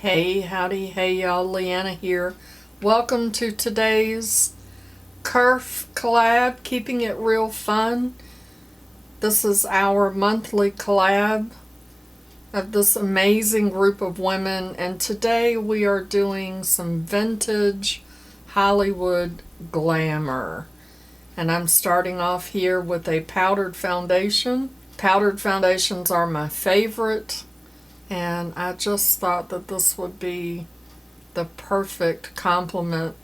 Hey, howdy, hey y'all, Leanna here. Welcome to today's KIRF collab, Keeping It Real Fun. This is our monthly collab of this amazing group of women, and today we are doing some vintage Hollywood glamour. And I'm starting off here with a powdered foundation. Powdered foundations are my favorite. And I just thought that this would be the perfect complement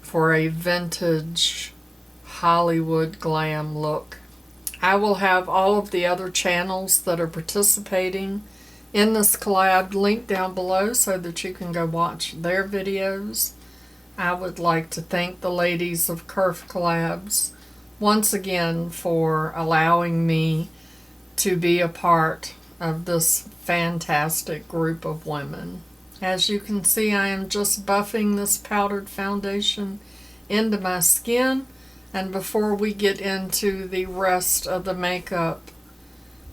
for a vintage Hollywood glam look. I will have all of the other channels that are participating in this collab linked down below so that you can go watch their videos. I would like to thank the ladies of KIRF Collabs once again for allowing me to be a part of this fantastic group of women. As you can see, I am just buffing this powdered foundation into my skin, and before we get into the rest of the makeup,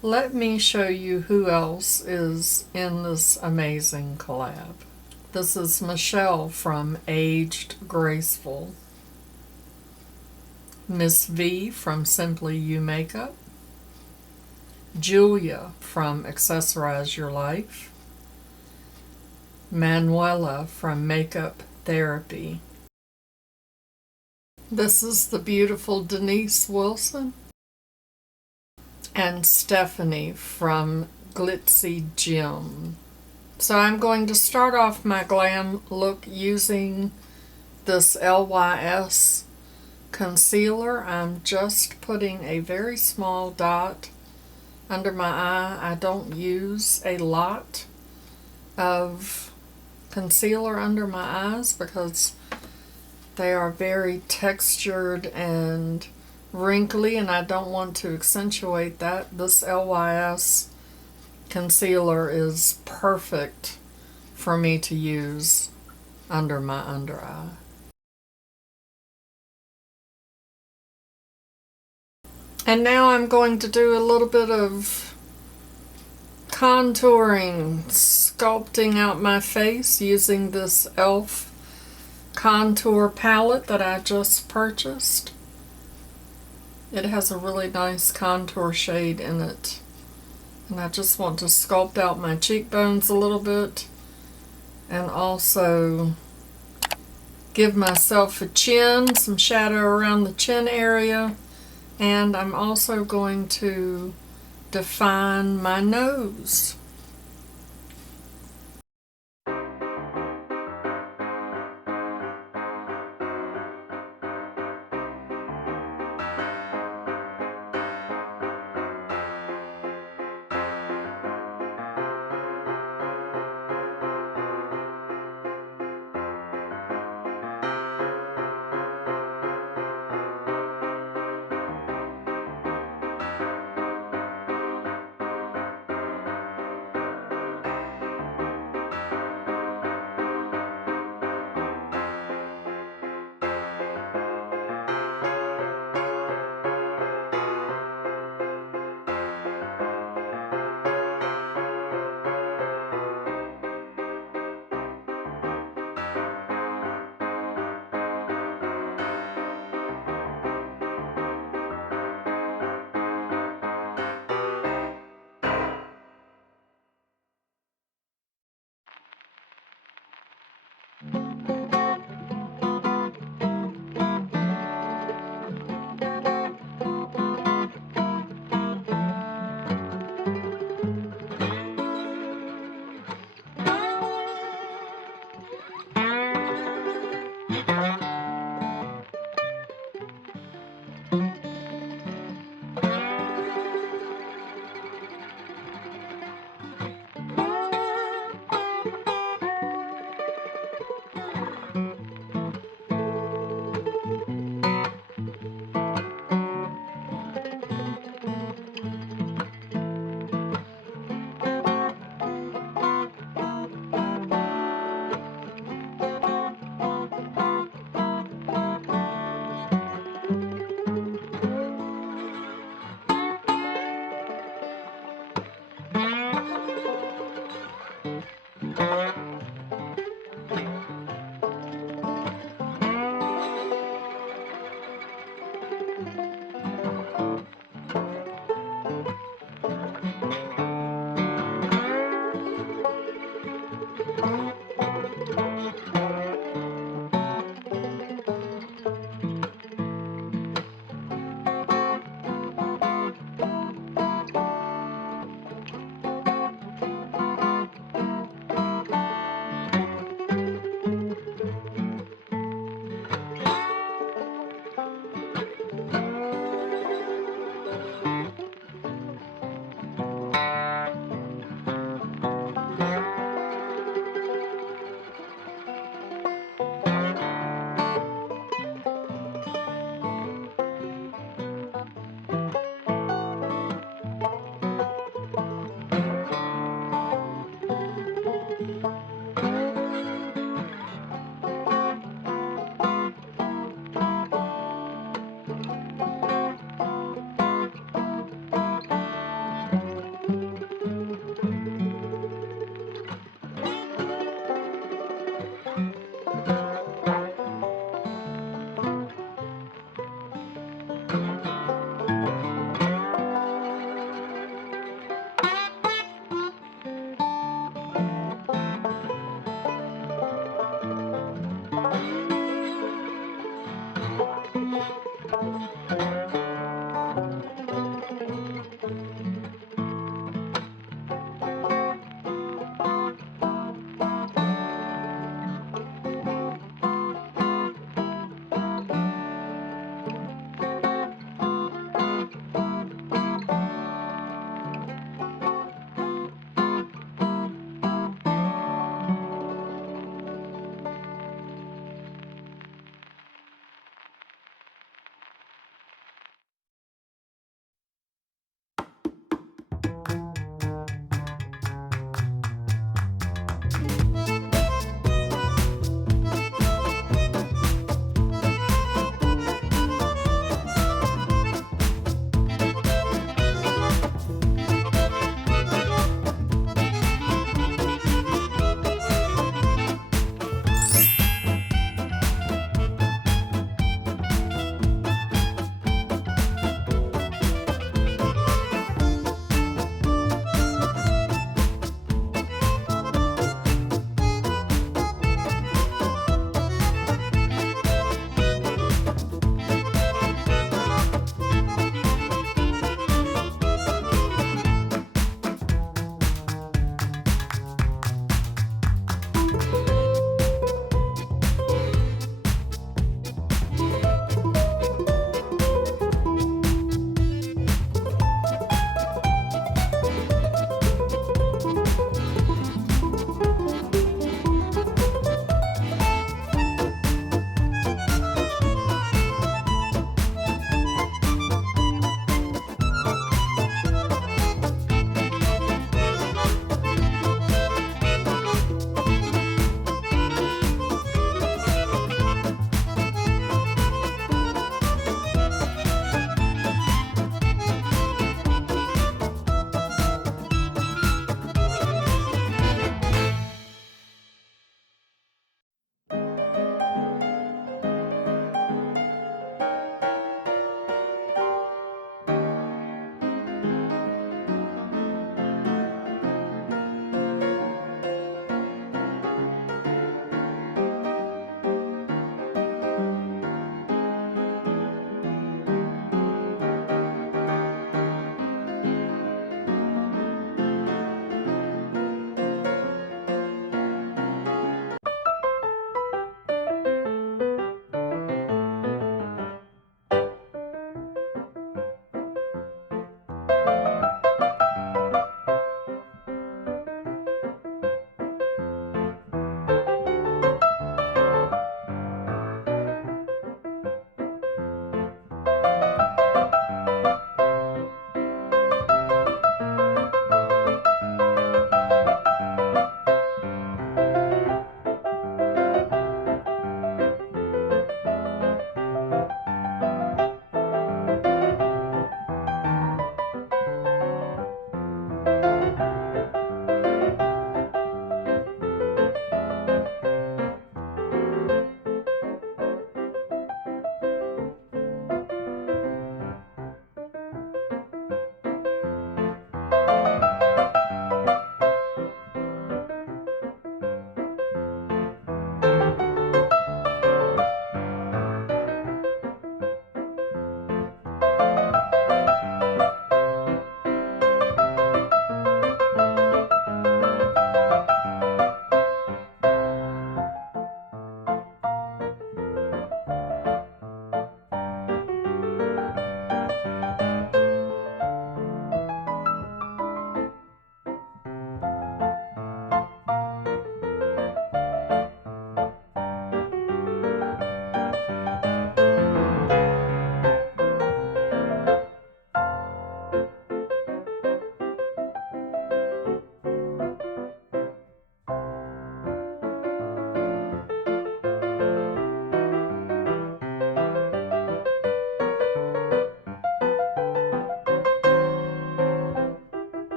let me show you who else is in this amazing collab. This is Michelle from Aged Graceful, Miss V from Simply You Makeup, Julia from Accessorize Your Life, Manuela from Makeup Therapy. This is the beautiful Denise Wilson, and Stephanie from Glitzy Gym. So I'm going to start off my glam look using this LYS concealer. I'm just putting a very small dot under my eye. I don't use a lot of concealer under my eyes because they are very textured and wrinkly, and I don't want to accentuate that. This LYS concealer is perfect for me to use under my under eye. And now I'm going to do a little bit of contouring, sculpting out my face using this e.l.f. contour palette that I just purchased. It has a really nice contour shade in it. And I just want to sculpt out my cheekbones a little bit and also give myself a chin, some shadow around the chin area. And I'm also going to define my nose.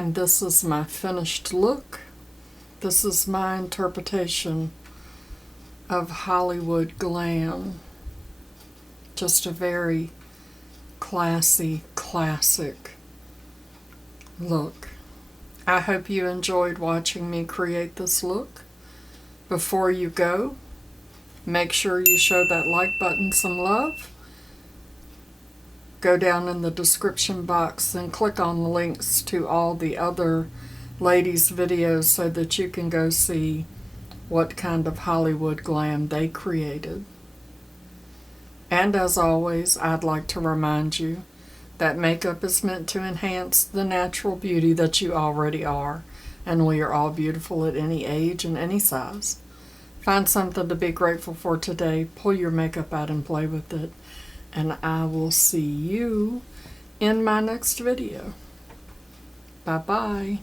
And this is my finished look. This is my interpretation of Hollywood Glam. Just a very classy, classic look. I hope you enjoyed watching me create this look. Before you go, make sure you show that like button some love. Go down in the description box and click on the links to all the other ladies' videos so that you can go see what kind of Hollywood glam they created. And as always, I'd like to remind you that makeup is meant to enhance the natural beauty that you already are, and we are all beautiful at any age and any size. Find something to be grateful for today, pull your makeup out and play with it, and I will see you in my next video. Bye-bye.